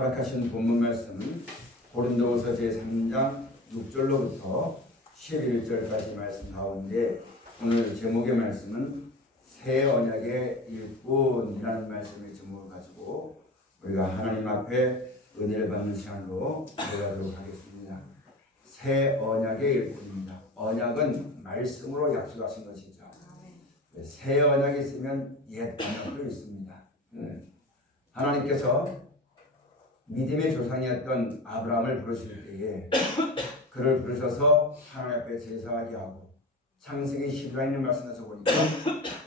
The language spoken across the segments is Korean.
허락하신 본문 말씀은 고린도후서 제3장 6절로부터 11절까지 말씀 가운데 오늘 제목의 말씀은 새 언약의 일꾼이라는 말씀의 제목을 가지고 우리가 하나님 앞에 은혜를 받는 시간으로 들어가도록 하겠습니다. 새 언약의 일꾼입니다. 언약은 말씀으로 약속하신 것이죠. 새 언약이 있으면 옛 언약도 있습니다. 하나님께서 믿음의 조상이었던 아브라함을 부르실 때에 그를 부르셔서 하나님 앞에 제사하게 하고 창세기 12장에 있는 말씀에서 보니까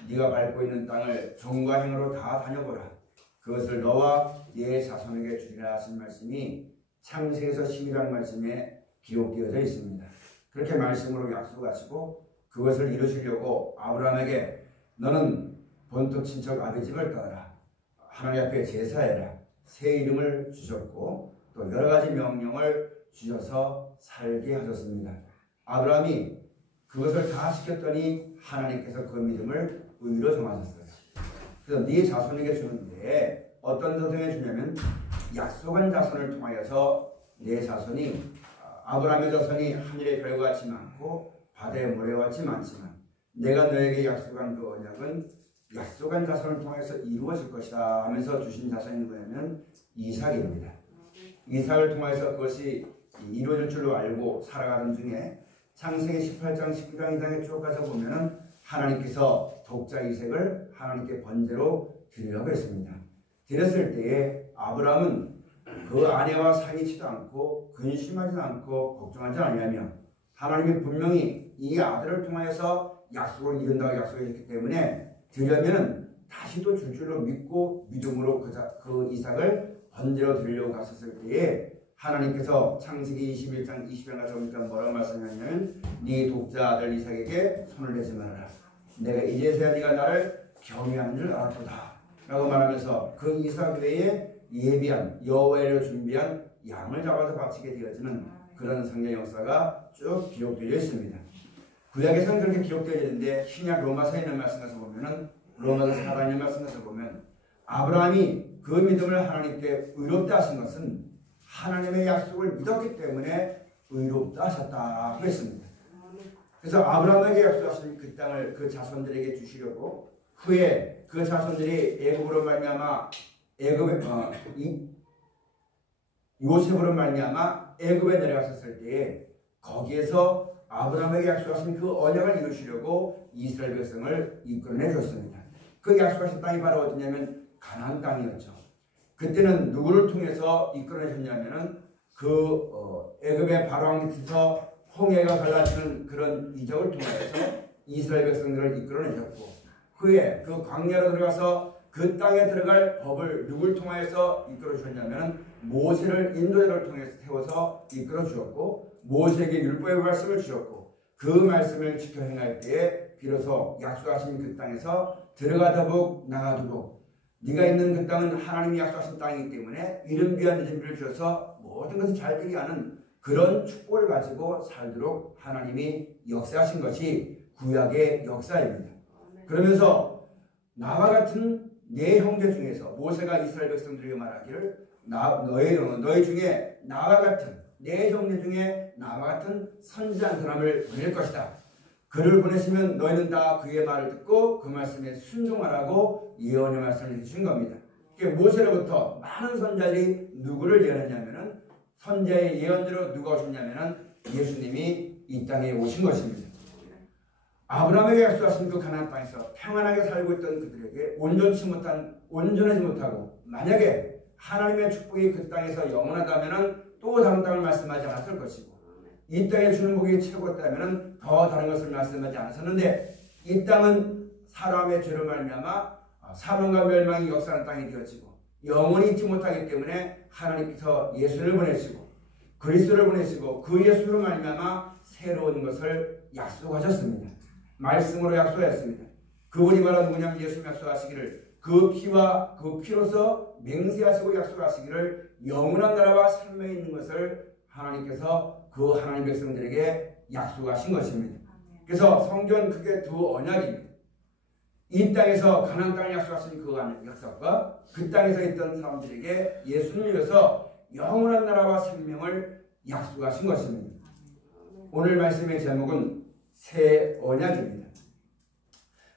네가 밟고 있는 땅을 종과 행으로 다 다녀보라. 그것을 너와 네 자손에게 주리라 하신 말씀이 창세기에서 12장 말씀에 기록되어져 있습니다. 그렇게 말씀으로 약속하시고 그것을 이루시려고 아브라함에게 너는 본토 친척 아비 집을 떠나라. 하나님 앞에 제사해라. 새 이름을 주셨고 또 여러 가지 명령을 주셔서 살게 하셨습니다. 아브라함이 그것을 다 시켰더니 하나님께서 그 믿음을 의로 정하셨어요. 그래서 네 자손에게 주는데 어떤 자손에게 주냐면 약속한 자손을 통하여서 내 자손이 아브라함의 자손이 하늘의 별과 같이 많고 바다의 모래와 같이 많지만 내가 너에게 약속한 그 언약은 약속한 자손을 통해서 이루어질 것이다 하면서 주신 자손이 누구냐면 이삭입니다. 이삭을 통해서 그것이 이루어질 줄로 알고 살아가는 중에 창세기 18장 19장 이상에 쭉 가서 보면은 하나님께서 독자 이삭을 하나님께 번제로 드리려고 했습니다. 드렸을 때에 아브라함은 그 아내와 사귀지도 않고 근심하지 않고 걱정하지 않으며 하나님이 분명히 이 아들을 통하여서 약속을 이룬다고 약속했기 때문에 드려면 다시 또 줄 줄로 믿고 믿음으로 그 이삭을 번제로 드리려고 갔었을 때에 하나님께서 창세기 21장 20장 가서 보니까 뭐라고 말씀하냐면 네 독자 아들 이삭에게 손을 대지 말아라. 내가 이제서야 네가 나를 경외하는 줄 알았도다 라고 말하면서 그 이삭 외에 예비한 여호와를 준비한 양을 잡아서 바치게 되어지는 그런 성경 역사가 쭉 기록되어 있습니다. 구약에서는 그렇게 기록되어 있는데 신약 로마서에 있는 말씀에서 보면은 로마서 4장에 있는 말씀에서 보면 아브라함이 그 믿음을 하나님께 의롭다 하신 것은 하나님의 약속을 믿었기 때문에 의롭다 하셨다고 했습니다. 그래서 아브라함에게 약속하신 그 땅을 그 자손들에게 주시려고 후에 그 자손들이 애굽으로 말미암아 요셉으로 말미암아 애굽에 내려갔었을 때에 거기에서 아브라함에게 약속하신 그 언약을 이루시려고 이스라엘 백성을 이끌어내 줬습니다. 그 약속하신 땅이 바로 어디냐면 가나안 땅이었죠. 그때는 누구를 통해서 이끌어내셨냐면은 애굽의 바로왕 밑에서 홍해가 갈라지는 그런 이적을 통해서 이스라엘 백성들을 이끌어내셨고 후에 그 광야로 들어가서 그 땅에 들어갈 법을 누굴 통하여서 이끌어 주셨냐면 모세를 인도자를 통해서 세워서 이끌어 주었고 모세에게 율법의 말씀을 주셨고 그 말씀을 지켜 행할 때에 비로소 약속하신 그 땅에서 들어가다 복 나가다 복 네가 있는 그 땅은 하나님이 약속하신 땅이기 때문에 이름 귀한 준비를 주셔서 모든 것을 잘 되게 하는 그런 축복을 가지고 살도록 하나님이 역사하신 것이 구약의 역사입니다. 그러면서 나와 같은 내 형제 중에서 모세가 이스라엘 백성들에게 말하기를 너희 중에 나와 같은 내 형제 중에 나와 같은 선지한 사람을 보낼 것이다. 그를 보내시면 너희는 다 그의 말을 듣고 그 말씀에 순종하라고 예언의 말씀을 해주신 겁니다. 모세로부터 많은 선지자들이 누구를 예언했냐면은 선지자의 예언대로 누가 오셨냐면은 예수님이 이 땅에 오신 것입니다. 아브라함에게 약속하신 그 가나안 땅에서 평안하게 살고 있던 그들에게 온전하지 못하고 만약에 하나님의 축복이 그 땅에서 영원하다면은 또 다른 땅을 말씀하지 않았을 것이고 이 땅에 주는 복이 최고였다면은 더 다른 것을 말씀하지 않았었는데 이 땅은 사람의 죄로 말미암아 사망과 멸망이 역사하는 땅이 되어지고 영원히 있지 못하기 때문에 하나님께서 예수를 보내시고 그리스도를 보내시고 그 예수로 말미암아 새로운 것을 약속하셨습니다. 말씀으로 약속하였습니다. 그분이 바로 누구냐면 예수님 약속하시기를 그 피와 그 피로서 맹세하시고 약속하시기를 영원한 나라와 생명이 있는 것을 하나님께서 그 하나님 백성들에게 약속하신 것입니다. 그래서 성경은 크게 두 언약입니다. 이 땅에서 가나안 땅을 약속하신 그 약속과 그 땅에서 있던 사람들에게 예수님께서 영원한 나라와 생명을 약속하신 것입니다. 오늘 말씀의 제목은 새 언약입니다.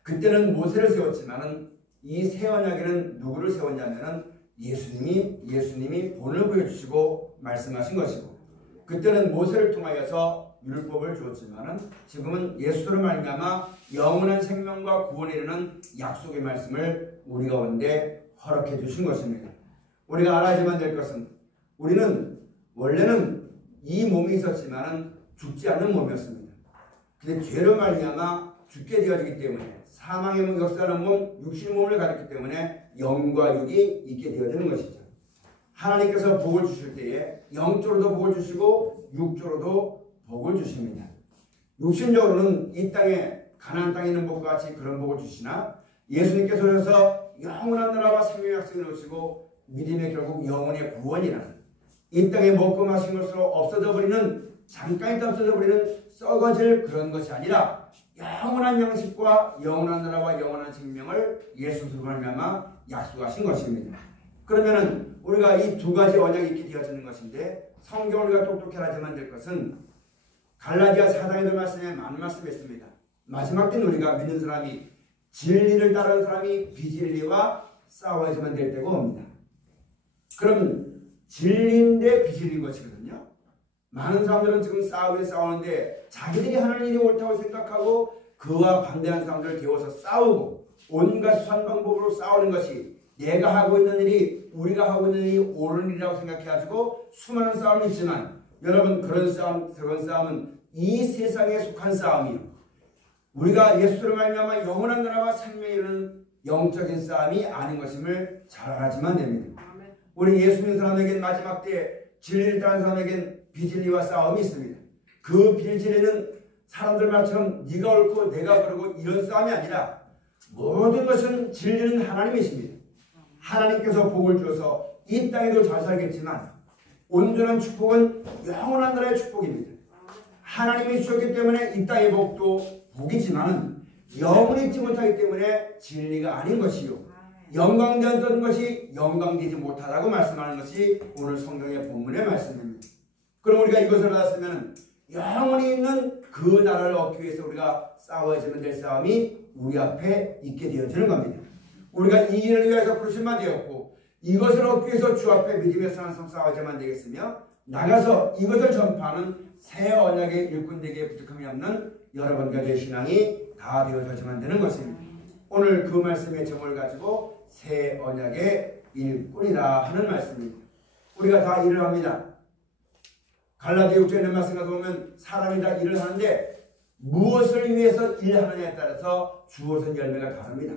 그때는 모세를 세웠지만은 이 새 언약에는 누구를 세웠냐면은 예수님이 본을 보여주시고 말씀하신 것이고, 그때는 모세를 통하여서 율법을 주었지만은 지금은 예수로 말미암아 영원한 생명과 구원에 이르는 약속의 말씀을 우리 가운데 허락해 주신 것입니다. 우리가 알아야만 될 것은, 우리는 원래는 이 몸이 있었지만은 죽지 않는 몸이었습니다. 근데 죄로 말미암아 죽게 되어지기 때문에, 사망의 몸, 역사하는 몸, 육신의 몸을 가졌기 때문에 영과 육이 있게 되어지는 것이죠. 하나님께서 복을 주실 때에 영적으로도 복을 주시고 육적으로도 복을 주십니다. 육신적으로는 이 땅에 가나안 땅에 있는 복과 같이 그런 복을 주시나, 예수님께서 오셔서 영원한 나라와 생명의 약속을 놓으시고 믿음의 결국 영혼의 구원이라는, 이 땅에 먹고 마신 것으로 없어져 버리는, 잠깐 있다 없어져 버리는 썩어질 그런 것이 아니라 영원한 양식과 영원한 나라와 영원한 생명을 예수로 말미암아 약속하신 것입니다. 그러면은 우리가 이 두 가지 언약이 있게 되어지는 것인데, 성경을 우리가 똑똑히 알아야만 될 것은 갈라디아 4장에도 말씀에 많은 말씀이 있습니다. 마지막 때는 우리가 믿는 사람이, 진리를 따르는 사람이 비진리와 싸워야지만 될 때가 옵니다. 그럼 진리인데 비진리인 것이거든요. 많은 사람들은 지금 싸우는데 자기들이 하는 일이 옳다고 생각하고 그와 반대하는 사람들을 데워서 싸우고 온갖 수단 방법으로 싸우는 것이, 내가 하고 있는 일이, 우리가 하고 있는 일이 옳은 일이라고 생각해가지고 수많은 싸움이 있지만, 여러분, 그런 싸움은 이 세상에 속한 싸움이요, 우리가 예수로 말미암아 영원한 나라와 생명에 이르는 영적인 싸움이 아닌 것임을 잘 알아야지만 됩니다. 우리 예수 믿는 사람에겐 마지막 때 진리를 따르는 사람에겐 비진리와 싸움이 있습니다. 그 비진리는 사람들 말처럼 네가 옳고 내가 그르고 이런 싸움이 아니라, 모든 것은 진리는 하나님이십니다. 하나님께서 복을 주어서 이 땅에도 잘 살겠지만 온전한 축복은 영원한 나라의 축복입니다. 하나님이 주셨기 때문에 이 땅의 복도 복이지만 영원히 있지 못하기 때문에 진리가 아닌 것이요, 영광되었던 것이 영광되지 못하다고 말씀하는 것이 오늘 성경의 본문의 말씀입니다. 그럼 우리가 이것을 알았으면 영원히 있는 그 나라를 얻기 위해서 우리가 싸워야지만 될 싸움이 우리 앞에 있게 되어지는 겁니다. 우리가 이 일을 위해서 부르심만 되었고, 이것을 얻기 위해서 주 앞에 믿음의 사는 삶 싸워야지만 되겠으며, 나가서 이것을 전파하는 새 언약의 일꾼되기에 부족함이 없는 여러분과 제 신앙이 다 되어져야지만 되는 것입니다. 오늘 그 말씀의 제목을 가지고 새 언약의 일꾼이라 하는 말씀입니다. 우리가 다 일을 합니다. 갈라디아 6장에 있는 말씀 가서 보면 사람이 다 일을 하는데 무엇을 위해서 일하느냐에 따라서 주어진 열매가 다릅니다.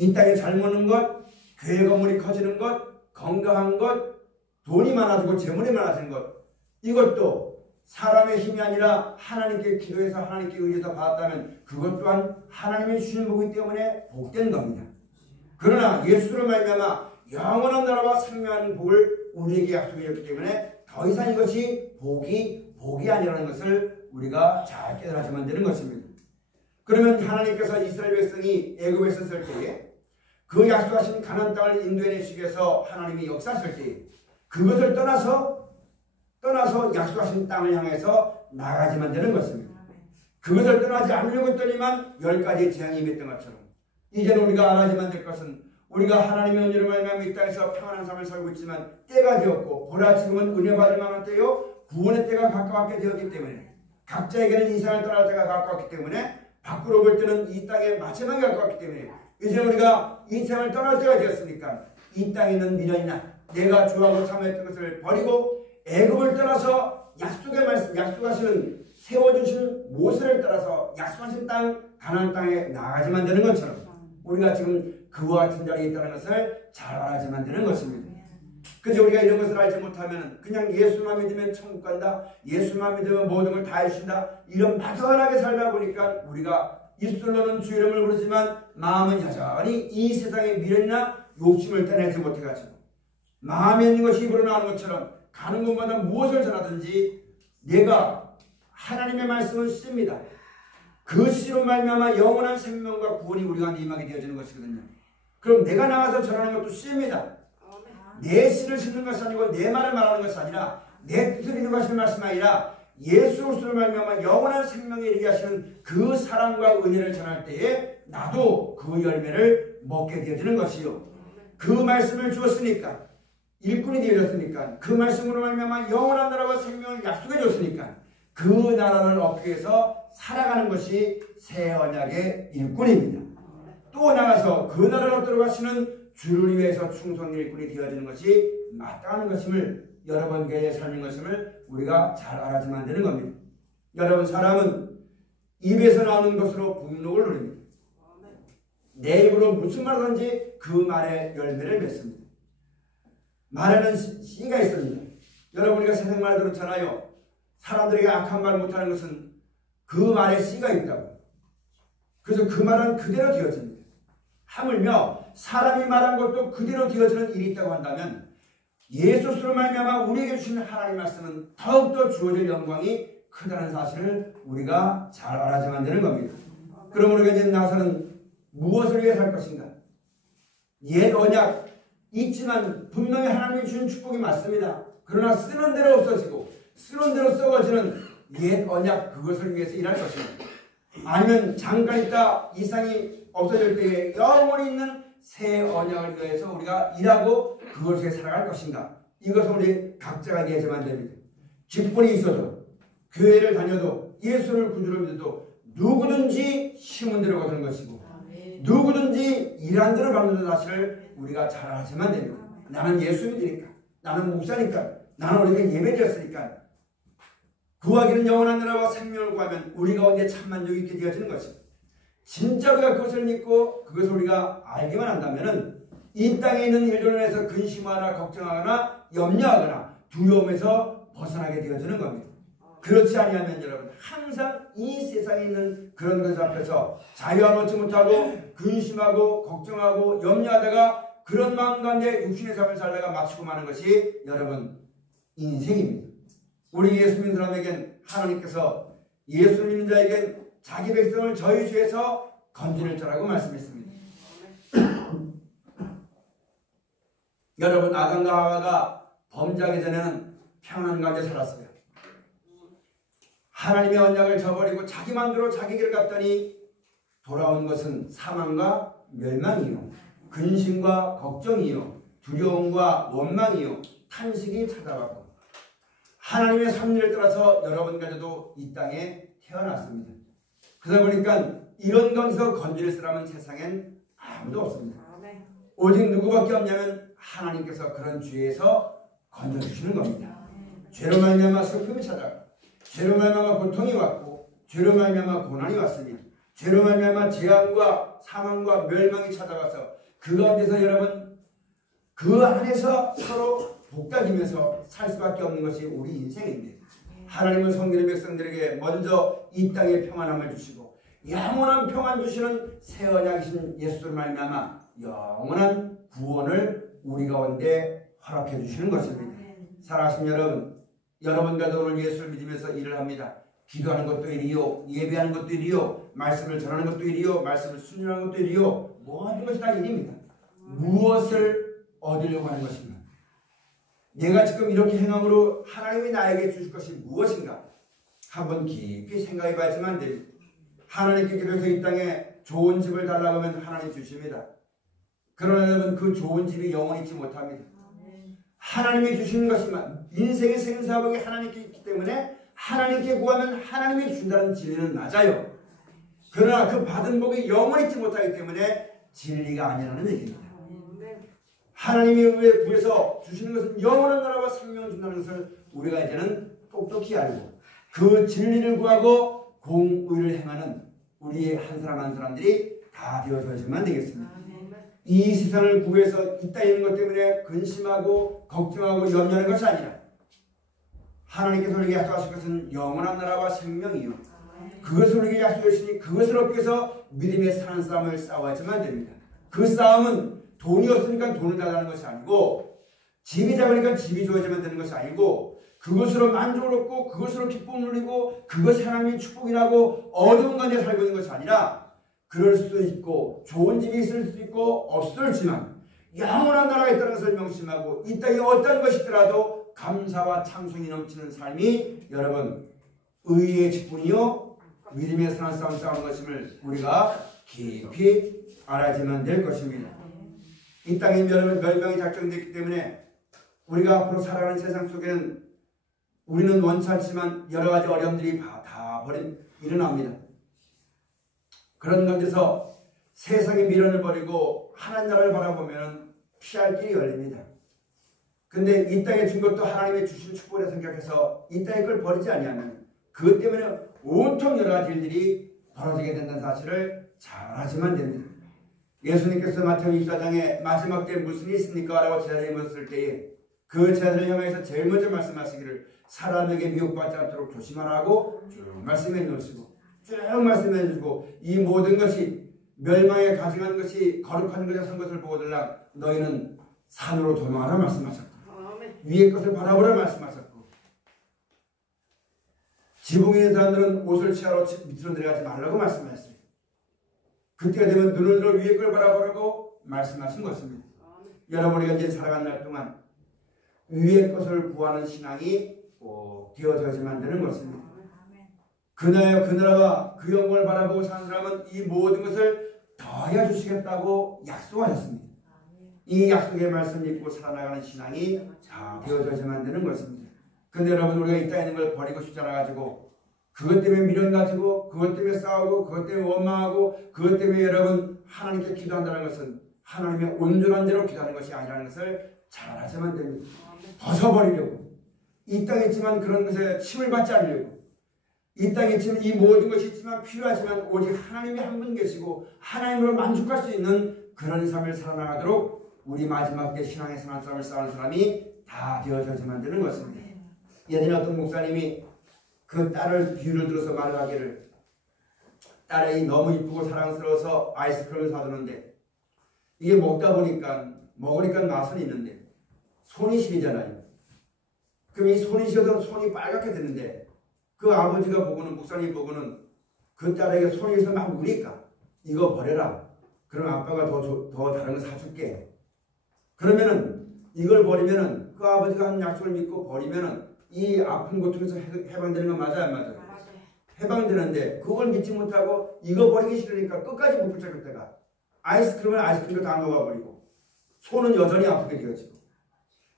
이 땅에 잘 먹는 것, 교회 건물이 커지는 것, 건강한 것, 돈이 많아지고 재물이 많아지는 것, 이것도 사람의 힘이 아니라 하나님께 기도해서 하나님께 의지해서 받았다면 그것 또한 하나님의 주신 복이기 때문에 복된 겁니다. 그러나 예수로 말미암아 영원한 나라와 생명하는 복을 우리에게 약속해 줬기 때문에 더 이상 이것이 복이 아니라는 것을 우리가 잘 깨달아야만 되는 것입니다. 그러면 하나님께서 이스라엘 백성이 애굽에 있었을 때에 그 약속하신 가나안 땅을 인도해내시기 위해서 하나님이 역사하실 때에 그것을 떠나서 약속하신 땅을 향해서 나가지만 되는 것입니다. 그것을 떠나지 않으려고 했더니만 10가지 재앙이 임했던 것처럼, 이제는 우리가 알아야만 될 것은, 우리가 하나님의 은혜로 말미암아 이 땅에서 평안한 삶을 살고 있지만 때가 되었고, 보라 지금은 은혜 받을 만한 때요, 구원의 때가 가까웠게 되었기 때문에, 각자에게는 이 세상을 떠날 때가 가까웠기 때문에, 밖으로 볼 때는 이 땅의 마지막이 가까웠기 때문에, 이제 우리가 이 세상을 떠날 때가 되었으니까 이 땅에 있는 미련이나 내가 좋아하고 참했던 것을 버리고 애굽을 떠나서 약속의 말씀, 약속하시는 세워주신 모세를 따라서 약속하신 땅 가나안 땅에 나가지만 되는 것처럼, 우리가 지금 그와 같은 자리에 있다는 것을 잘 알아야지만 되는 것입니다. 근데 우리가 이런 것을 알지 못하면 그냥 예수만 믿으면 천국 간다, 예수만 믿으면 모든 걸 다 해주신다, 이런 막연하게 살다 보니까 우리가 입술로는 주 이름을 부르지만 마음은 여전히 이 세상의 미련이나 욕심을 떠내지 못해가지고, 마음에 있는 것이 입으로 나오는 것처럼 가는 곳마다 무엇을 전하든지 내가 하나님의 말씀을 씁니다. 그 씨로 말미암아 영원한 생명과 구원이 우리 가운데 임하게 되어지는 것이거든요. 그럼 내가 나가서 전하는 것도 씨입니다. 내 씨를 심는 것이 아니고 내 말을 말하는 것이 아니라 내 뜻을 이루가시는 말씀이 아니라 예수 그리스도로 말미암아 영원한 생명에 이르게 하시는 그 사랑과 은혜를 전할 때에 나도 그 열매를 먹게 되어지는 것이요. 그 말씀을 주었으니까 일꾼이 되어졌으니까 그 말씀으로 말미암아 영원한 나라와 생명을 약속해 줬으니까 그 나라를 얻기 위해서 살아가는 것이 새 언약의 일꾼입니다. 또 나가서 그 나라를 얻도록 하시는 주를 위해서 충성 일꾼이 되어지는 것이 마땅한 것임을 여러분 교회의 삶인 것임을 우리가 잘 알아야만 되는 겁니다. 여러분 사람은 입에서 나오는 것으로 분노를 누립니다. 내 입으로 무슨 말을 하든지 그 말의 열매를 맺습니다. 말에는 씨가 있습니다. 여러분 우리가 세상 말 들었잖아요. 사람들에게 악한 말 못하는 것은 그 말에 씨가 있다고. 그래서 그 말은 그대로 되어집니다. 하물며 사람이 말한 것도 그대로 되어지는 일이 있다고 한다면 예수로 말미암아 우리에게 주신 하나님 말씀은 더욱더 주어질 영광이 크다는 사실을 우리가 잘 알아야만 되는 겁니다. 그럼 우리가 이제 나서는 무엇을 위해 살 것인가? 옛 언약 있지만 분명히 하나님이 주신 축복이 맞습니다. 그러나 쓰는 대로 없어지고 쓰는 대로 썩어지는 옛 언약 그것을 위해서 일할 것입니다. 아니면 잠깐 있다 이상이 없어질 때에 영원히 있는 새 언약을 위해서 우리가 일하고 그것에 살아갈 것인가? 이것은 우리 각자가 이해해야만 됩니다. 직분이 있어도 교회를 다녀도 예수를 구주로 믿어도 누구든지 심은 대로 거두는 것이고 누구든지 일한 대로 갚는 사실을 우리가 잘 알아야만 됩니다. 나는 예수 믿으니까 나는 목사니까 나는 우리가 예배드렸으니까 구하기는 영원한 나라와 생명을 구하면 우리 가운데 참만족이 있게 되어지는 것입니다. 진짜 우리가 그것을 믿고 그것을 우리가 알기만 한다면 이 땅에 있는 일들로 해서 근심하거나 걱정하거나 염려하거나 두려움에서 벗어나게 되어지는 겁니다. 그렇지 아니하면 여러분 항상 이 세상에 있는 그런 것을 앞에서 자유함을 얻지 못하고 근심하고 걱정하고 염려하다가 그런 마음 가운데 육신의 삶을 살다가 마치고 마는 것이 여러분 인생입니다. 우리 예수 믿는 사람에겐 하나님께서 예수 믿는 자에겐 자기 백성을 저희 죄에서 건지를 자라고 말씀했습니다. 여러분 아담과 하와가 범죄하기 전에는 평안한 가운데 살았어요. 하나님의 언약을 저버리고 자기 마음대로 자기 길을 갔더니 돌아온 것은 사망과 멸망이요 근심과 걱정이요 두려움과 원망이요 탄식이 찾아가고 하나님의 섭리를 따라서 여러분까지도 이 땅에 태어났습니다. 그러다 보니까 이런 것에서 건질 사람은 세상엔 아무도 없습니다. 오직 누구밖에 없냐면 하나님께서 그런 죄에서 건져주시는 겁니다. 죄로 말미암아 슬픔이 찾아가고 죄로 말미암아 고통이 왔고 죄로 말미암아 고난이 왔습니다. 죄로 말미암아 재앙과 사망과 멸망이 찾아와서 그 가운데서 여러분 그 안에서 서로 복닥이면서 살 수밖에 없는 것이 우리 인생인데 하나님은 성결의 백성들에게 먼저 이 땅에 평안함을 주시고 영원한 평안 주시는 새 언약이신 예수를 말미암아 영원한 구원을 우리 가운데 허락해 주시는 것입니다. 사랑하신 여러분, 여러분과도 오늘 예수를 믿으면서 일을 합니다. 기도하는 것도 일이요, 예배하는 것도 일이요, 말씀을 전하는 것도 일이요, 말씀을 순종하는 것도 일이요, 모든 것이 다 일입니다. 무엇을 얻으려고 하는 것인가? 내가 지금 이렇게 행함으로 하나님이 나에게 주실 것이 무엇인가? 한번 깊이 생각해 봐야지만 안 됩니다. 하나님께 기도해서 이 땅에 좋은 집을 달라고 하면 하나님 주십니다. 그러나 여러분 그 좋은 집이 영원히 있지 못합니다. 하나님이 주시는 것이만 인생의 생사복이 하나님께 있기 때문에 하나님께 구하면 하나님이 준다는 진리는 맞아요. 그러나 그 받은 복이 영원히 있지 못하기 때문에 진리가 아니라는 얘기입니다. 하나님이 우리의 구해서 주시는 것은 영원한 나라와 생명을 준다는 것을 우리가 이제는 똑똑히 알고 그 진리를 구하고 공의를 행하는 우리의 한 사람 한 사람들이 다 되어져야만 되겠습니다. 이 세상을 구해서 이 땅에 있는 것 때문에 근심하고 걱정하고 염려하는 것이 아니라 하나님께서 우리에게 약속하실 것은 영원한 나라와 생명이요. 그것을 우리에게 약속해 주시니 그것을 얻기 위해서 믿음의 사는 싸움을 싸워야지만 됩니다. 그 싸움은 돈이 없으니까 돈을 달라는 것이 아니고 집이 작으니까 집이 좋아지면 되는 것이 아니고 그것으로 만족을 얻고 그것으로 기쁨을 누리고 그것이 하나님의 축복이라고 어두운 가운데 살고 있는 것이 아니라 그럴 수도 있고 좋은 집이 있을 수도 있고 없을지만 영원한 나라가 있다는 것을 명심하고 이 땅에 어떤 것이 있더라도 감사와 찬송이 넘치는 삶이 여러분 의의 직분이요 믿음의 선한 싸움 싸우는 것임을 우리가 깊이 알아야지만 될 것입니다. 이 땅에 멸망이 작정되었기 때문에 우리가 앞으로 살아가는 세상 속에는 우리는 원치 않지만 여러 가지 어려움들이 다 일어납니다. 그런 가운데서 세상의 미련을 버리고 하나님 나라를 바라보면 피할 길이 열립니다. 근데 이 땅에 준 것도 하나님의 주신 축복이라 생각해서 이 땅의 걸 버리지 아니하면 그것 때문에 온통 여러 가지 일들이 벌어지게 된다는 사실을 잘 알아야만 됩니다. 예수님께서 마태복음 24장에 마지막 때에 무슨 일이 있습니까? 라고 제자들이 물었을 때에 그 제자들을 향해서 제일 먼저 말씀하시기를 사람에게 미혹받지 않도록 조심하라고 쭉 말씀해 놓으시고 쭉 말씀해 주시고 이 모든 것이 멸망에 가증한 것이 거룩한 것에 선 것을 보고들라 너희는 산으로 도망하라 말씀하셨고 위의 것을 바라보라 말씀하셨고 지붕 있는 사람들은 옷을 취하러 밑으로 내려가지 말라고 말씀하셨어요. 그때가 되면 눈을 들어 위의 걸 바라보라고 말씀하신 것입니다. 여러분 우리가 이제 살아가는 날 동안 위의 것을 구하는 신앙이 꼭 되어져야만 되는 것입니다. 그 나라와 그 영광을 바라보고 사는 사람은 이 모든 것을 더하여 주시겠다고 약속하셨습니다. 이 약속의 말씀 믿고 살아나가는 신앙이 다 되어져야만 되는 것입니다. 근데 여러분 우리가 이 땅에 있는 걸 버리고 싶지 않아 가지고 그것 때문에 미련 가지고 그것 때문에 싸우고 그것 때문에 원망하고 그것 때문에 여러분 하나님께 기도한다는 것은 하나님의 온전한 대로 기도하는 것이 아니라는 것을 잘 알아야만 됩니다. 벗어버리려고 이 땅에 있지만 그런 것에 침을 받지 않으려고 이 땅에 있지만 이 모든 것이 있지만 필요하지만 오직 하나님이 한 분 계시고 하나님으로 만족할 수 있는 그런 삶을 살아나가도록 우리 마지막 때 신앙의 선한 싸움을 싸우는 사람이 다 되어져야만 되는 것입니다. 예전에 어떤 목사님이 그 딸을 비유를 들어서 말하기를 딸이 너무 이쁘고 사랑스러워서 아이스크림을 사주는데 이게 먹으니까 맛은 있는데 손이 시리잖아요. 그럼 이 손이 시려서 손이 빨갛게 되는데 그 아버지가 보고는 목사님 보고는 그 딸에게 손이 시려서 막 우니까 이거 버려라. 그럼 아빠가 더 다른 거 사줄게. 그러면은 이걸 버리면은 그 아버지가 한 약속을 믿고 버리면은 이 아픈 고통에서 해방되는 건 맞아요, 안 맞아요? 해방되는데 그걸 믿지 못하고 이거 버리기 싫으니까 끝까지 못 붙잡겠다가 아이스크림은 아이스크림도 다 녹아버리고 손은 여전히 아프게 되어지고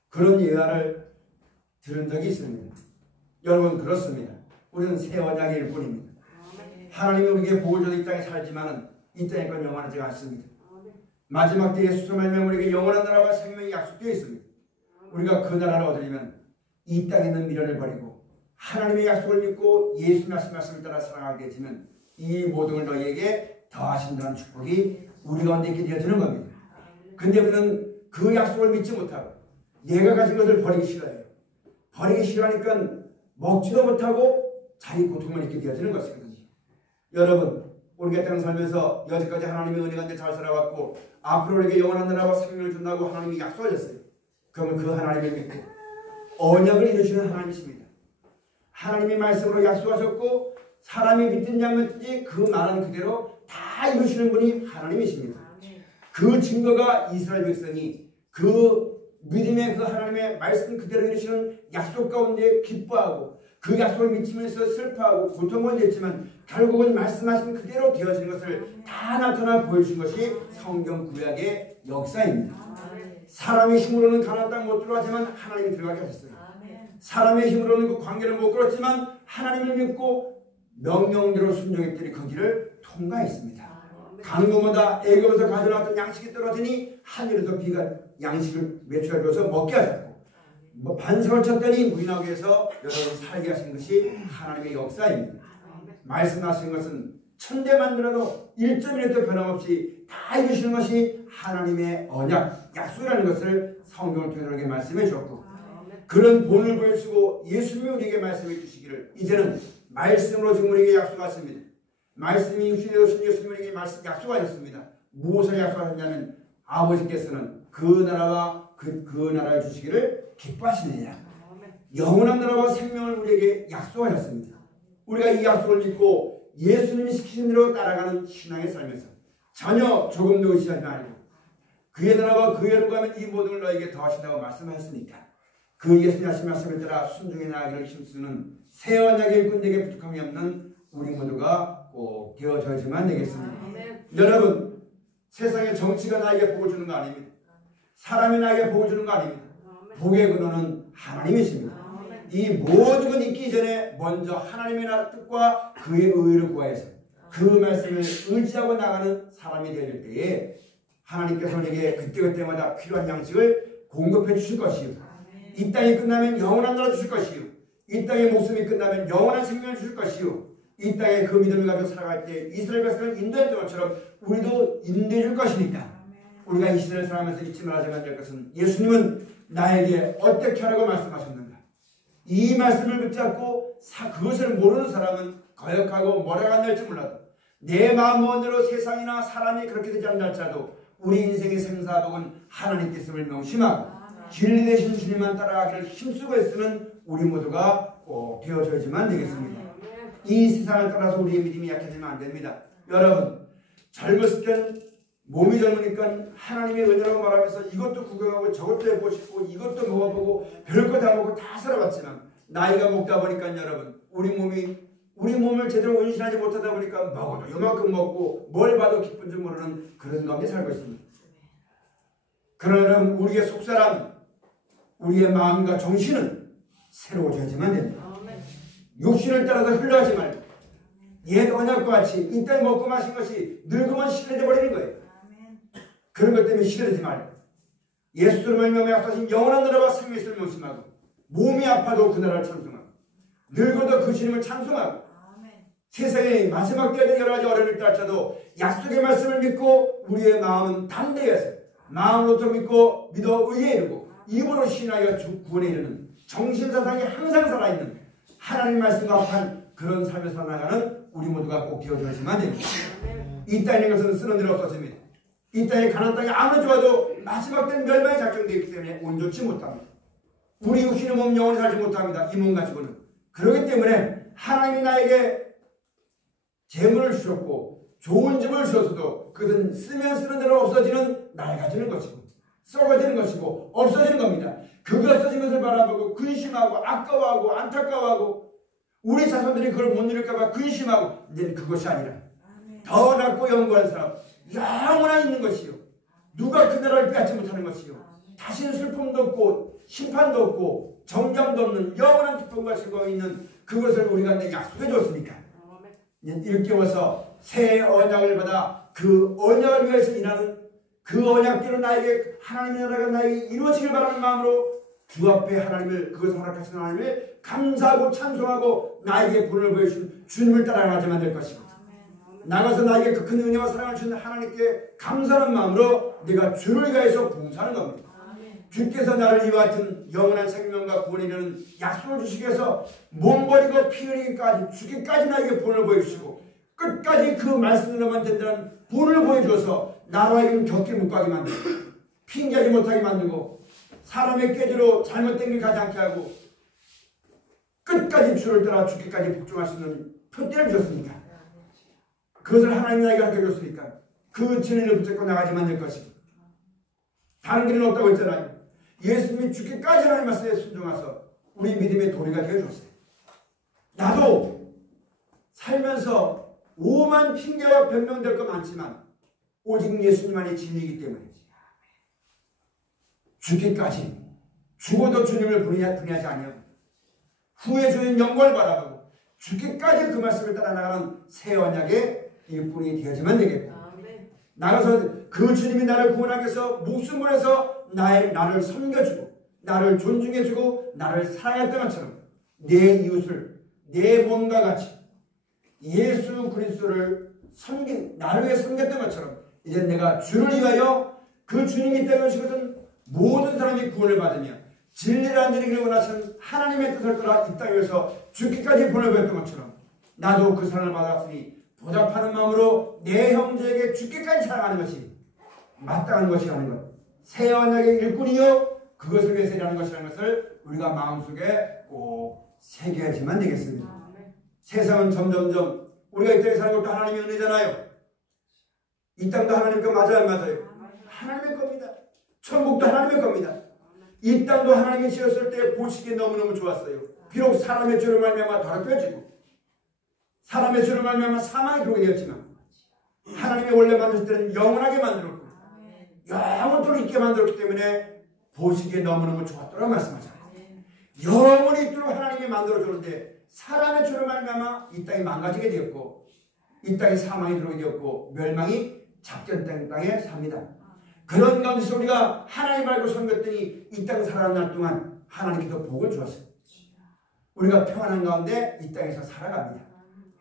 그런 예화를 들은 적이 있습니다. 여러분 그렇습니다. 우리는 새 언약일 뿐입니다. 하나님이 우리에게 복을 줘서 이 땅에 살지만은 이 땅의 건 영원하지 않습니다. 마지막 때 예수로 말미암아 우리에게 영원한 나라와 생명이 약속되어 있습니다. 우리가 그 나라를 얻으려면 이 땅에 있는 미련을 버리고 하나님의 약속을 믿고 예수님 하신 말씀을 따라 살아가게 되면 이 모든 걸 너희에게 더하신다는 축복이 우리 가운데 있게 되어지는 겁니다. 근데 우리는 그 약속을 믿지 못하고 내가 가진 것을 버리기 싫어해요. 버리기 싫어하니까 먹지도 못하고 자기 고통을 잊게 되어지는 것이거든요. 여러분 우리가 땅 살면서 여지까지 하나님의 은혜 가운데 잘 살아왔고 앞으로 우리에게 영원한 나라와 생명을 준다고 하나님이 약속하셨어요. 그러면 그 하나님을 믿고 언약을 이루시는 하나님이십니다. 하나님의 말씀으로 약속하셨고 사람이 믿든지 안 믿든지 그 말은 그대로 다 이루시는 분이 하나님이십니다. 그 증거가 이스라엘 백성이 그 믿음의 그 하나님의 말씀 그대로 이루시는 약속 가운데 기뻐하고 그 약속을 믿으면서 슬퍼하고 고통은 됐지만 결국은 말씀하신 그대로 되어지는 것을 다 나타나 보여주신 것이 성경 구약의 역사입니다. 사람의 힘으로는 가나안 땅 못 들어가지만 하나님이 들어가게 하셨어요. 사람의 힘으로는 그 관계를 못 끌었지만 하나님을 믿고 명령대로 순종했더니 그 길을 통과했습니다. 강도마다 애굽에서 가져나왔던 양식이 떨어지니 하늘에서 비가 양식을 매출해줘서 먹게 하셨고 반석을 쳤더니 물이 나오게 해서 여러분 살게 하신 것이 하나님의 역사입니다. 말씀하신 것은 천대 만들어도 1.1도 변함없이 다 이루시는 것이 하나님의 언약, 약속이라는 것을 성경을 통해서 우리에게 말씀해 주었고 그런 본을 보여주시고 예수님이 우리에게 말씀해 주시기를 이제는 말씀으로 지금 우리에게 약속하십니다. 말씀이 육신이 되신 예수님이 우리에게 약속하셨습니다. 무엇을 약속하셨냐면 아버지께서는 그 나라와 그 나라를 주시기를 기뻐하시느니라. 영원한 나라와 생명을 우리에게 약속하셨습니다. 우리가 이 약속을 믿고 예수님이 시키신 대로 따라가는 신앙의 삶에서 전혀 조금도 의심하지 말고 그의 나라와 그의 의를 구하면 이 모든 걸 너에게 더하신다고 말씀하셨으니까 그 예수님 하신 말씀을 따라 순종해 나가기를 힘쓰는 새 언약의 일꾼에게 부족함이 없는 우리 모두가 꼭 되어져야지만 되겠습니다. 여러분, 세상의 정치가 나에게 복을 주는 거 아닙니다. 사람이 나에게 복을 주는 거 아닙니다. 복의 근원은 하나님이십니다. 이 모든 건 있기 전에 먼저 하나님의 나라 뜻과 그의 의를 구하여서 그 말씀을 의지하고 나가는 사람이 되어질 때에 하나님께서 우리에게 그때그때마다 필요한 양식을 공급해 주실 것이요, 이 땅이 끝나면 영원한 나라 주실 것이요, 이 땅의 목숨이 끝나면 영원한 생명을 주실 것이요, 이 땅에 그 믿음을 가지고 살아갈 때 이스라엘 백성을 인도했던 것처럼 우리도 인도해 줄 것이니까 우리가 이 시대를 살아가면서 잊지 말아야만 될 것은 예수님은 나에게 어떻게 하라고 말씀하셨는가. 이 말씀을 붙잡고 그것을 모르는 사람은 거역하고 뭐라고 안 될지 몰라도 내 마음 먹은 대로 세상이나 사람이 그렇게 되지 않는 할지라도 우리 인생의 생사복은 하나님께서를 명심하고 진리 되신 주님만 따라가기를 힘쓰고 애쓰는 우리 모두가 꼭 되어져야지만 되겠습니다. 이 세상을 따라서 우리의 믿음이 약해지면 안 됩니다. 여러분, 젊었을 땐 몸이 젊으니까 하나님의 은혜라고 말하면서 이것도 구경하고 저것도 해보고 싶고 이것도 먹어보고 별거 다 먹고 다 살아봤지만 나이가 먹다 보니까 여러분 우리 몸을 제대로 운신하지 못하다 보니까 먹어도 요만큼 먹고 뭘 봐도 기쁜 줄 모르는 그런 가운데 살고 있습니다. 그러나 우리의 속사람, 우리의 마음과 정신은 새로워져야지만 됩니다. 육신을 따라서 흘러가지 말고 옛 언약과 같이 이 땅에 먹고 마신 것이 늙으면 시들해져 버리는 거예요. 그런 것 때문에 시들하지 말고 예수를 말미암아 약속하신 영원한 나라와 생명을 명심하고 몸이 아파도 그 나라를 찬송하고 늙어도 그 주님을 찬송하고 세상의 마지막 때에 여러 가지 어려움을 따라도 약속의 말씀을 믿고 우리의 마음은 담대히 해서 마음으로부터 믿고 믿어 의에 이르고 입으로 신하여 구원에 이르는 정신사상이 항상 살아있는 하나님 말씀과 합한 그런 삶을 살아가는 우리 모두가 꼭 되어줘야지만 됩니다. 이 땅에 있는 것은 쓰는 대로 없어집니다. 이 땅에 가나안 땅이 아무리 좋아도 마지막 때는 멸망이 작정되어 있기 때문에 온전치 못합니다. 우리 육신의 몸 영원히 살지 못합니다. 이 몸 가지고는. 그렇기 때문에 하나님이 나에게 재물을 주셨고 좋은 집을 주셨어도 그것은 쓰면 쓰는 대로 없어지는 낡아지는 것이고 썩어지는 것이고 없어지는 겁니다. 그 없어진 것을 바라보고 근심하고 아까워하고 안타까워하고 우리 자손들이 그걸 못 이룰까 봐 근심하고 이제는 그것이 아니라 더 낫고 영구한 사람 영원한 있는 것이요, 누가 그 나라를 빼앗지 못하는 것이요, 다시는 슬픔도 없고 심판도 없고 정잠도 없는 영원한 기쁨과 즐거움이 있는 그것을 우리가 내 약속해 줬으니까 일깨워서 새 언약을 받아 그 언약을 위해서 일하는 그 언약대로 나에게 하나님의 나라가 나에게 이루어지길 바라는 마음으로 주 앞에 하나님을 그것을 허락하신 하나님을 감사하고 찬송하고 나에게 본을 보여주신 주님을 따라가야만 될 것이고 나가서 나에게 그 큰 은혜와 사랑을 주는 하나님께 감사하는 마음으로 내가 주를 위하여서 봉사하는 겁니다. 주께서 나를 이와 같은 영원한 생명과 구원에 이르는 약속을 주시기 위해서 몸 버리고 피 흘리기까지 죽기까지 나에게 본을 보여주시고 끝까지 그 말씀으로만 된다는 본을 보여줘서 나로 하여금 곁길 못 가게 만들고 핑계하지 못하게 만들고 사람의 꾀대로 잘못된 길 가지 않게 하고 끝까지 주를 따라 죽기까지 복종할 수 있는 표대를 주셨으니까 그것을 하나님이 나에게 가르쳐줬으니까 그 진리를 붙잡고 나가지만 될 것이고 다른 길은 없다고 했잖아요. 예수님이 죽기까지 하나님 말씀에 순종해서 우리 믿음의 도리가 되어줬어요. 나도 살면서 오만 핑계와 변명될 것 많지만 오직 예수님만이 진리이기 때문에 죽기까지 죽어도 주님을 분해하지 아니하고 후에 주는 영광을 바라보고 죽기까지 그 말씀을 따라 나가는 새 언약의 일꾼이 되어야지만 되겠다. 나가서 그 주님이 나를 구원하기 위해서 목숨을 걸어서 나를 섬겨주고 나를 존중해주고 나를 사랑했던 것처럼 내 이웃을 내 몸과 같이 예수 그리스도를 나를 위해 섬겼던 것처럼 이제 내가 주를 위하여 그 주님이 때문에 오시거든 모든 사람이 구원을 받으며 진리를 안드리기를 원하시는 하나님의 뜻을 따라 이 땅에서 죽기까지 보내보였던 것처럼 나도 그 사랑을 받았으니 보답하는 마음으로 내 형제에게 죽기까지 사랑하는 것이 마땅한 것이라는 것, 새 언약의 일꾼이요 그것을 위해서 일하는 것이라는 것을 우리가 마음속에 꼭 새겨야지만 되겠습니다. 세상은 점점점 우리가 이 땅에 사는 것도 하나님의 은혜잖아요. 이 땅도 하나님 거 맞아요, 안 맞아요? 하나님의 겁니다. 천국도 하나님의 겁니다. 이 땅도 하나님이 지었을 때 보시기에 너무너무 좋았어요. 비록 사람의 죄로 말미암아 더럽혀지고 사람의 죄로 말미암아 사망이 들어오게 되었지만 하나님이 원래 만드실 때는 영원하게 만들었고 영원토록 있게 만들었기 때문에 보시기에 너무너무 좋았더라고 말씀하잖아요. 영원히 있도록 하나님이 만들어줬는데 사람의 죄로 말미암아 이 땅이 망가지게 되었고 이 땅에 사망이 들어오게 되었고 멸망이 작전 땅에 삽니다. 그런 가운데서 우리가 하나님 알고 섬겼더니 이 땅 살아가는 날 동안 하나님께서 복을 주었어요. 우리가 평안한 가운데 이 땅에서 살아갑니다.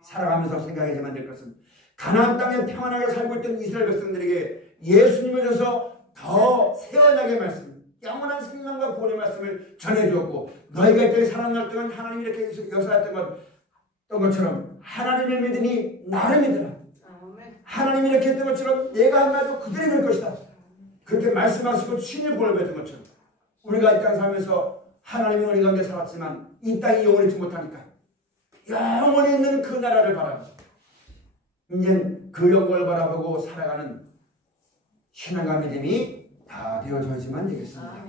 살아가면서 생각해야만 될 것은 가나안 땅에 평안하게 살고 있던 이스라엘 백성들에게 예수님을 줘서 더 세원하게 말씀, 영원한 생명과 구원의 말씀을 전해주었고 너희가 이 땅에 살아가는 날 동안 하나님이 이렇게 역사했던 것처럼 하나님을 믿으니 나를 믿으라. 하나님이 이렇게 했던 것처럼 내가 한 말도 그대로 될 것이다. 그렇게 말씀하시고 친히 본을 뱉은 것처럼 우리가 이 땅 살면서 하나님의 은혜 가운데 살았지만 이 땅이 영원히 있지 못하니까 영원히 있는 그 나라를 바라보고 이제 그 영광을 바라보고 살아가는 신앙과 믿음이 다 되어져야지만 되겠습니다.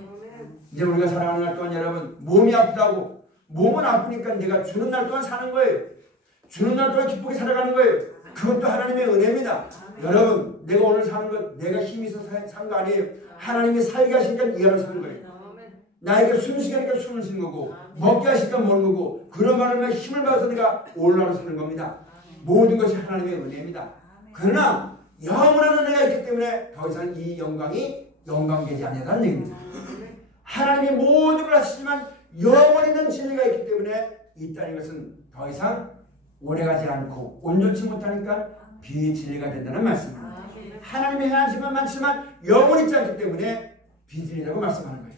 이제 우리가 살아가는 날 동안 여러분 몸이 아프다고 몸은 아프니까 내가 주는 날 동안 사는 거예요. 주는 날 동안 기쁘게 살아가는 거예요. 그것도 하나님의 은혜입니다. 여러분 내가 오늘 사는 것 내가 힘이 있어서 산 거 아니에요. 하나님이 살게 하시니까 이하로 사는 거예요. 나에게 숨쉬게 하니까 숨을 쉬는 거고 먹게 하시니까 먹는 거고 그런 말을 힘을 받아서 내가 올라로 사는 겁니다. 모든 것이 하나님의 은혜입니다. 그러나 영원한 은혜가 있기 때문에 더 이상 이 영광이 영광되지 않는다는 얘기입니다. 하나님이 모든 걸 하시지만 영원히 있는 진리가 있기 때문에 있다는 것은 더 이상 오래가지 않고 온전치 못하니까 비진리가 된다는 말씀입니다. 하나님이 행하신 건 많지만 영원히 있지 않기 때문에 비진리라고 말씀하는 거예요.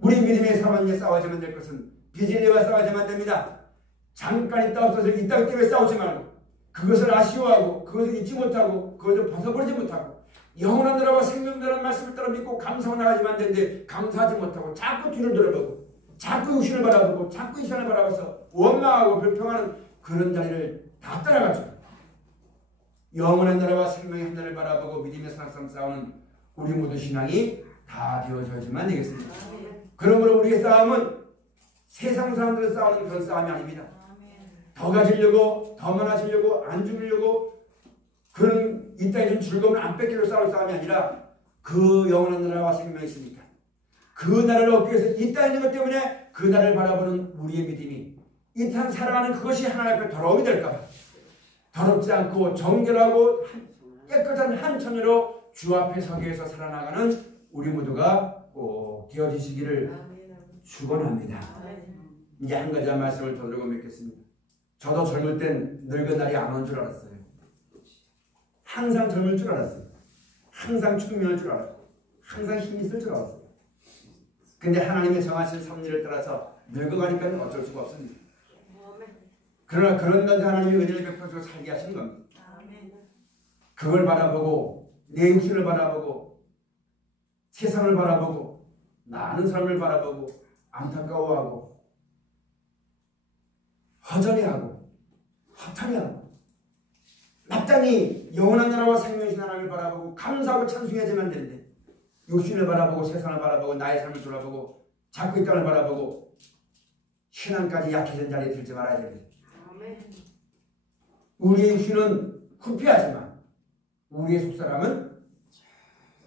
우리 믿음의 사람에게 싸워야만 될 것은 비진리와 싸워야만 됩니다. 잠깐 있다 없어서 이 땅 때문에 싸우지 말고 그것을 아쉬워하고 그것을 잊지 못하고 그것을 벗어버리지 못하고 영원한 나라와 생명이라는 말씀을 따라 믿고 감사하고 나가지만 되는데 감사하지 못하고 자꾸 뒤를 돌아보고 자꾸 육신을 바라보고 자꾸 이 시간을 바라봐서 원망하고 불평하는 그런 자리를 다 따라가죠. 영원한 나라와 생명의 하나를 바라보고 믿음의 사랑싸움 싸우는 우리 모두 신앙이 다 되어져야지만 되겠습니다. 그러므로 우리의 싸움은 세상 사람들을 싸우는 그런 싸움이 아닙니다. 더 가지려고 더 많아지려고 안 죽이려고 그런 이 땅에 좀 즐거움을 안 뺏기려고 싸울 싸움이 아니라 그 영원한 나라와 생명이 있으니까 그 나라를 얻기 위해서 이 땅에 있는 것 때문에 그 나라를 바라보는 우리의 믿음이 이 땅 살아가는 그것이 하나님 앞에 더러움이 될까봐 더럽지 않고 정결하고 깨끗한 한 처녀로 주 앞에 서기 위해서 살아나가는 우리 모두가 꼭 되어지시기를 축원합니다. 이제 한 가지 말씀을 더 드리고 맺겠습니다. 저도 젊을 땐 늙은 날이 안 온 줄 알았어요. 항상 젊을 줄 알았어요. 항상 충명할 줄 알았고 항상 힘이 있을 줄 알았어요. 근데 하나님의 정하신 섭리를 따라서 늙어가니까 어쩔 수가 없습니다. 그러나 그런 가운데 하나님이 은혜를 베풀어서 살게 하시는 겁니다. 그걸 바라보고 내 육신을 바라보고 세상을 바라보고 많은 사람을 바라보고 안타까워하고 허전해하고 허탈해하고 마땅히 영원한 나라와 생명이신 하나님을 바라보고 감사하고 찬송해야지만 되는데 육신을 바라보고 세상을 바라보고 나의 삶을 돌아보고 자꾸 이 땅을 바라보고 신앙까지 약해진 자리에 들지 말아야 됩니다. 우리의 육신은 후피하지만 우리의 속사람은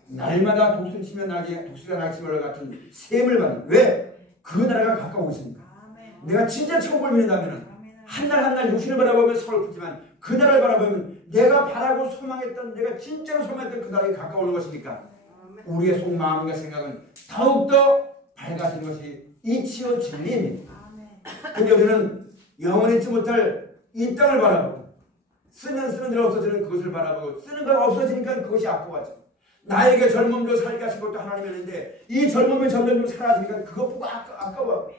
날마다 독수리 치면 나지 독수리가 날치면 같은 셈을 받는 왜? 그 나라가 가까우고 있습니다. 내가 진짜 천국을 믿는다면 한 날 한 날 육신을 바라보면 서글프지만 그 나라를 바라보면 내가 바라고 소망했던 내가 진짜로 소망했던 그 나라에 가까우는 것이니까 우리의 속 마음과 생각은 더욱더 밝아진 것이 이치와 진리입니다. 근데 우리는 영원히 있지 못할 이 땅을 바라보고 쓰면 쓰는 대로 없어지는 그것을 바라보고 쓰는 거 없어지니까 그것이 아까워져. 나에게 젊음도 살게 하신 것도 하나님이었는데 이 젊음이 점점 사라지니까 그것 보고 아까워.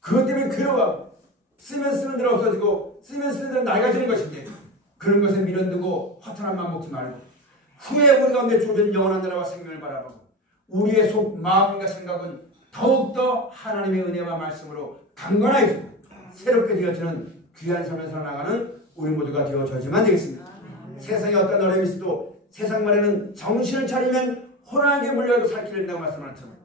그것 때문에 괴로워. 쓰면 쓰는 대로 없어지고 쓰면 쓰는 대로 낡아지는 것인데 그런 것에 미련두고 허탄한 마음 먹지 말고 후에 우리 가운데 주어진 영원한 나라와 생명을 바라보고 우리의 속 마음과 생각은 더욱더 하나님의 은혜와 말씀으로 강건하게 새롭게 되어지는 귀한 삶을 살아나가는 우리 모두가 되어져야지만 되겠습니다. 세상에 어떤 어려움이 있어도 세상 말에는 정신을 차리면 호랑이에게 물려도 살 길을 낸다고 말씀하셨잖아요.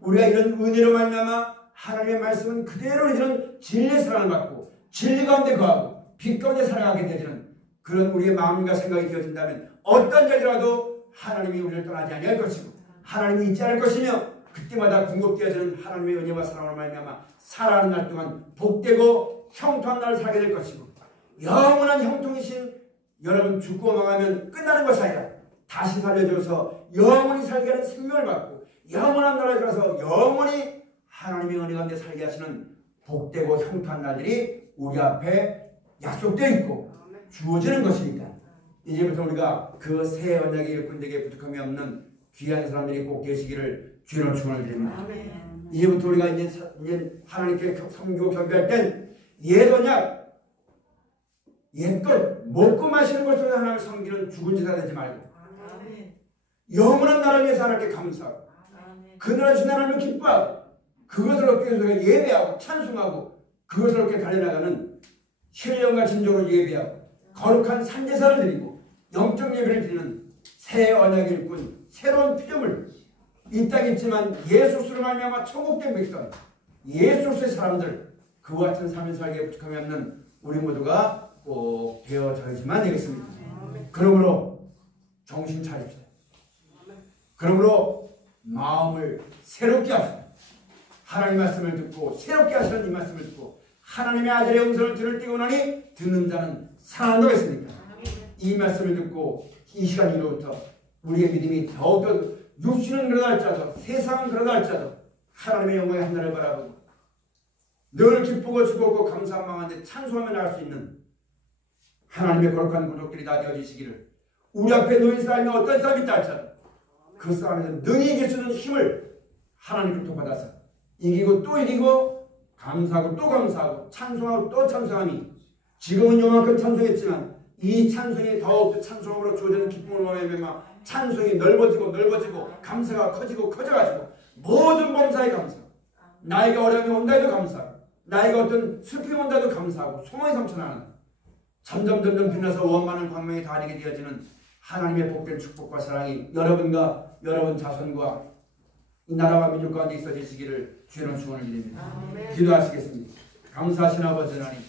우리가 이런 은혜로 말미암아 하나님의 말씀은 그대로 이런 진리의 사랑을 받고 진리 가운데 거하고 빛 가운데 살아가게 되지는 그런 우리의 마음과 생각이 되어진다면 어떤 자리라도 하나님이 우리를 떠나지 아니할 것이고 하나님이 있지 않을 것이며 그때마다 궁극되어지는 하나님의 은혜와 사랑으로 말미암아 살아가는 날 동안 복되고 형통한 날을 살게 될 것이고 영원한 형통이신 여러분 죽고 망하면 끝나는 것이 아니라 다시 살려줘서 영원히 살게 하는 생명을 받고 영원한 나라에 들어서 영원히 하나님의 은혜 가운데 살게 하시는 복되고 형통한 날들이 우리 앞에 약속되어 있고 주어지는 것이니까 이제부터 우리가 그 새 언약의 일꾼들에게 부족함이 없는 귀한 사람들이 꼭 계시기를 주의로 축원을 드립니다. 이제부터 우리가 이제 하나님께 섬기고 경배할 땐 옛 언약 옛것 먹고 마시는 것으로 하나님을 섬기는 죽은 지사 되지 말고 영원한 나라를 위해서 하나님께 감사하고 그 나라 주신 하나님을 기뻐하고 그것을 얻기 위해서 예배하고 찬송하고 그것을 얻게 달려나가는 신령과 진정으로 예배하고 거룩한 산제사를 드리고 영적 예배를 드리는 새 언약의 일꾼 새로운 피조물 이 땅에 있지만 예수스로 말미암아 천국된 백성 예수스의 사람들 그와 같은 삶을 살기에 부족함이 없는 우리 모두가 꼭 되어져야지만 되겠습니다. 그러므로 정신 차립시다. 그러므로 마음을 새롭게 하시고 하나님 말씀을 듣고 새롭게 하시는 이 말씀을 듣고 하나님의 아들의 음성을 들을 때 원하니 듣는 자는 살아난다고 했습니까? 이 말씀을 듣고 이 시간 이후부터 우리의 믿음이 더욱더 육신은 그러다 할지라도 세상은 그러다 할지라도 하나님의 영광의 하늘을 바라보고 늘 기쁘고 즐겁고 감사한 마음인데 찬송하며 나갈 수 있는 하나님의 거룩한 구족들이 다 되어지시기를 우리 앞에 놓인 싸움이 어떤 싸움이 있다 할지라도 그 싸움에서 능히 이길 수 있는 힘을 하나님께로부터 받아서 이기고 또 이기고 감사하고 또 감사하고 찬송하고 또 찬송하니 지금은 요만큼 찬송했지만 이 찬송이 더욱더 찬송함으로 주어지는 기쁨을 말미암아 찬송이 넓어지고 감사가 커지고 커져가지고 모든 범사에 감사하고 나에게 어려움이 온다 해도 감사하고 나에게 어떤 슬픔이 온다 해도 감사하고 소망이 넘쳐나는 점점 빛나서 원만한 광명이 다리게 되어지는 하나님의 복된 축복과 사랑이 여러분과 여러분 자손과 이 나라와 민족 가운데 있어지시기를 주의 이름으로 축원을 드립니다. 기도하시겠습니다. 감사하신 아버지 하나님